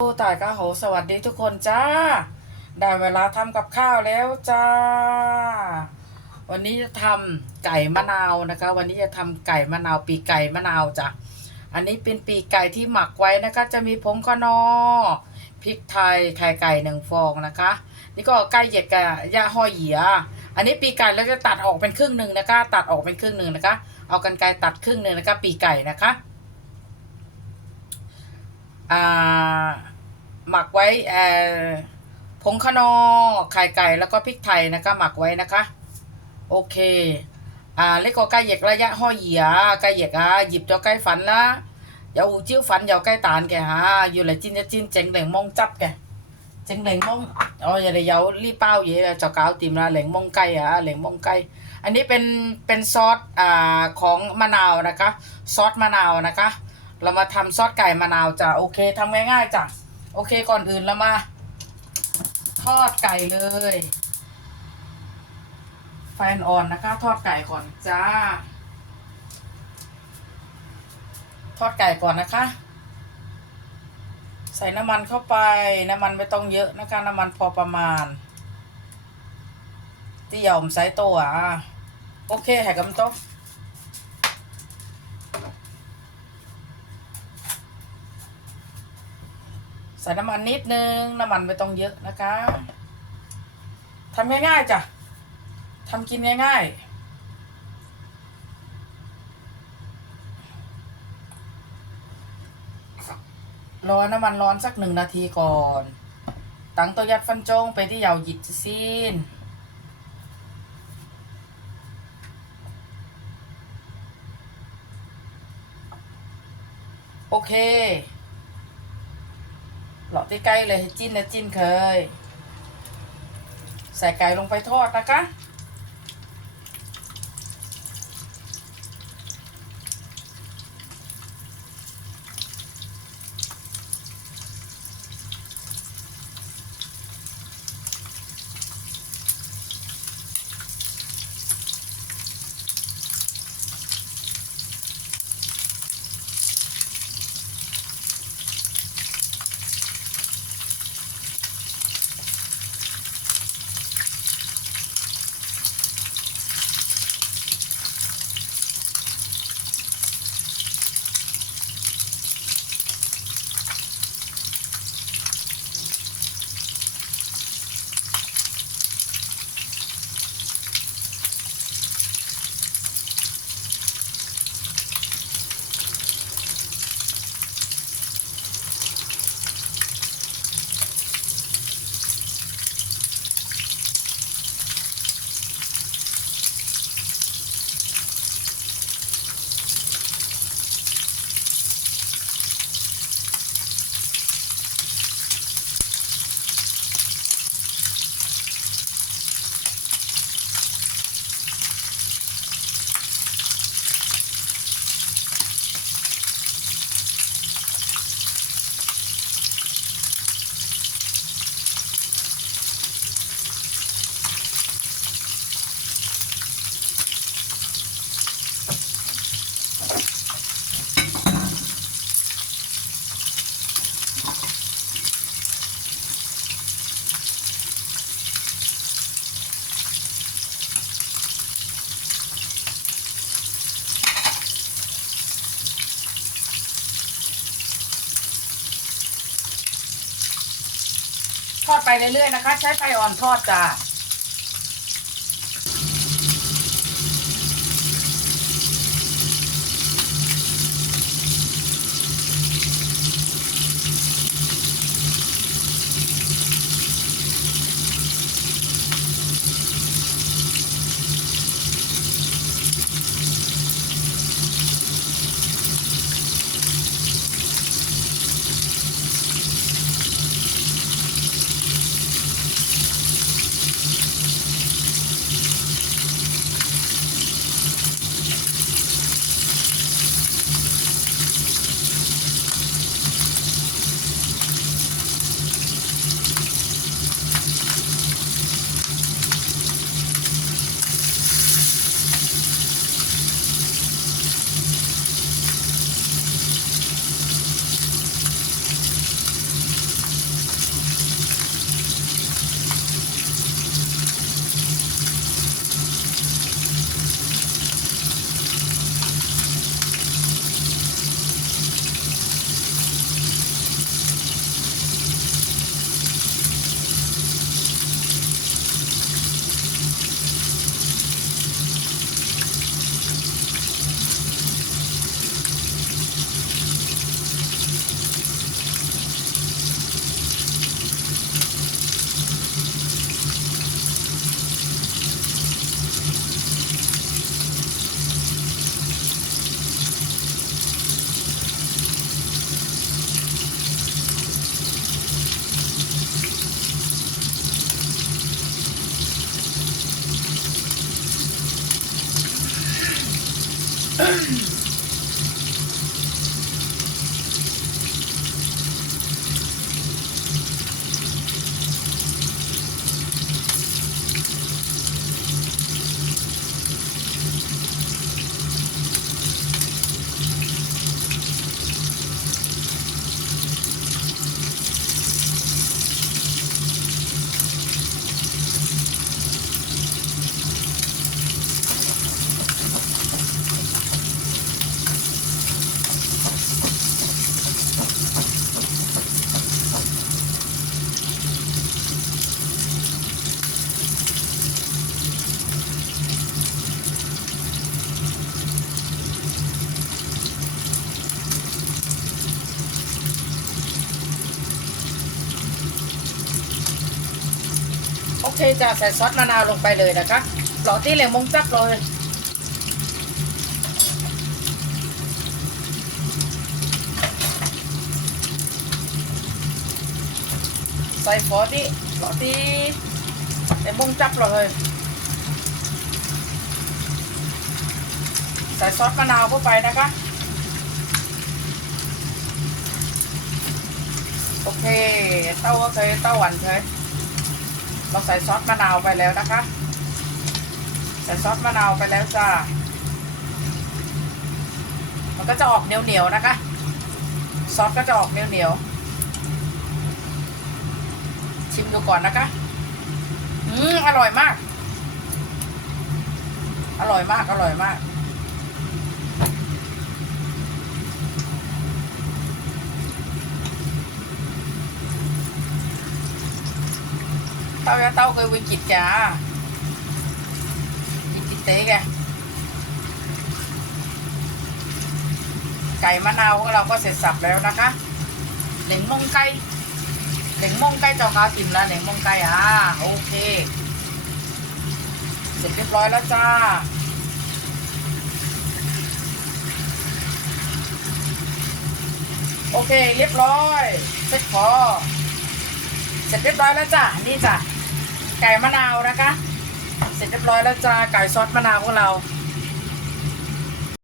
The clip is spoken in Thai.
โอ้ตายก็โหสวัสดีทุกคนจ้า ได้เวลาทำกับข้าวแล้วจ้า วันนี้จะทำไก่มะนาวนะคะ วันนี้จะทำไก่มะนาว ปีไก่มะนาวจ้ะ อันนี้เป็นปีไก่ที่หมักไว้นะคะ จะมีผงขนอพริกไทยไข่ไก่หนึ่งฟองนะคะ นี่ก็ไก่เหยียดกับย่าห้อยเหยีย อันนี้ปีไก่แล้วจะตัดออกเป็นครึ่งหนึ่งนะคะ ตัดออกเป็นครึ่งหนึ่งนะคะ เอากันไกรตัดครึ่งหนึ่งนะคะ ปีไก่นะคะ อ่า หมักไว้ผงขนอไข่ไก่แล้วก็พริกไทยนะคะ หมักไว้นะคะ โอเคอ่าเล็กก็ไก่เหยกระยะห้อยเหยียไก่เหยกอะหยิบตัวไก่ฝันนะอย่าอูจิ้วฝันอย่าไก่ตานแกฮะอยู่เลยจิ้นจะจิ้นเจ๋งเหล่งมองจับแกเจ๋งเหล่งมองอ๋ออย่าได้เยารีเป้าเย่เจ้ากาวติมละเหล่งมองไก่อะเหล่งมองไก่อันนี้เป็นเป็นซอสอ่าของมะนาวนะคะ ซอสมะนาวนะคะ เรามาทำซอสไก่มะนาวจ้ะโอเคทำง่ายๆจ้ะ โอเคก่อนอื่นเรามา ทอดไก่เลย ไฟอ่อนนะคะ ทอดไก่ก่อนจ้า ทอดไก่ก่อนนะคะ ใส่น้ำมันเข้าไป น้ำมันไม่ต้องเยอะนะคะ น้ำมันพอประมาณเตี่ยมใส่ตัวอะโอเคแหกกำโต๊ะ ส่น้ำมันนิดนึง น้ำมันไม่ต้องเยอะนะคะทำง่ายๆจ้ะทำกินง่ายๆรอน้ำมันร้อนสักหนึ่งนาทีก่อน ตั้งตัวยัดฟันจงไปที่เยาหยิบจะซีนโอเคาะใกล้ๆเลยให้จิ้นนะจิ้นเคย ใส่ไก่ลงไปทอดนะคะ ดไปเรื่อยๆนะคะ ใช้ไฟอ่อนทอดจ้า Hey! คจะใส่ซอสมะนาวลงไปเลยนะคะหล่อที่เหลงมงจับเลยใส่ฟอที่หล่อที่เหลงมงจับเลยใส่ซอสมะนาวเข้าไปนะคะโอเคเต้าก็เคยเต้าหวานเคย เราใส่ซอสมะนาวไปแล้วนะคะ ใส่ซอสมะนาวไปแล้วจ้า มันก็จะออกเหนียวๆนะคะ ซอสก็จะออกเหนียวๆ ชิมดูก่อนนะคะ อืมอร่อยมาก อร่อยมาก อร่อยมาก เต้า ya ต้าเคยวิจิตจ้าวิจิตเต้แกไก่มะนาวของเราก็เสร็จสับแล้วนะคะ เหล่งมงไก่เหล่งมงไก่เจ้าค่ะกินแล้วเหล่งมงไก่อ่าโอเค เสร็จเรียบร้อยแล้วจ้าโอเค เรียบร้อย เสร็จพอเสร็จเรียบร้อยแล้วจ้ะ นี่จ้ะ ไก่มะนาวนะคะ เสร็จเรียบร้อยแล้วจ้าไก่ซอสมะนาวของเรา